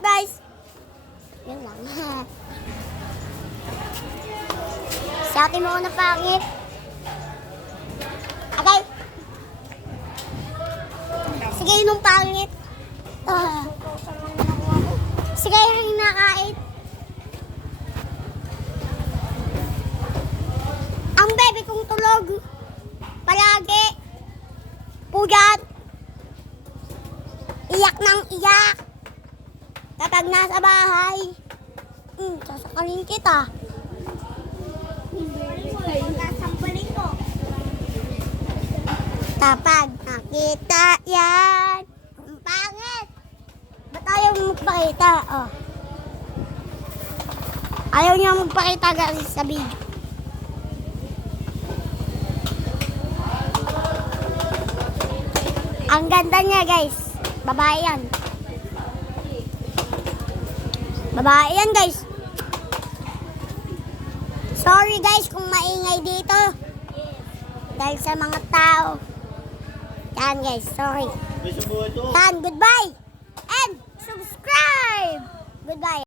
up, guys? Yun lang. Si ate mo na pangit. Okay. Sige, nung pangit. Sige, yung nakait. Ang baby kong tulog. Palagi. Puyat. Iyak ng iyak. Kapag nasa bahay. Sasakalin kita. Sasakalin ko. Kapag nakita yan. Ang pangit. Ba't ayaw mo magpakita? Oh. Ayaw niya magpakita guys sa video. Ang ganda niya guys. Babae yan. Babae yan guys. Sorry guys kung maingay dito. Dahil sa mga tao. Yan guys, sorry. Yan, goodbye. And subscribe. Goodbye.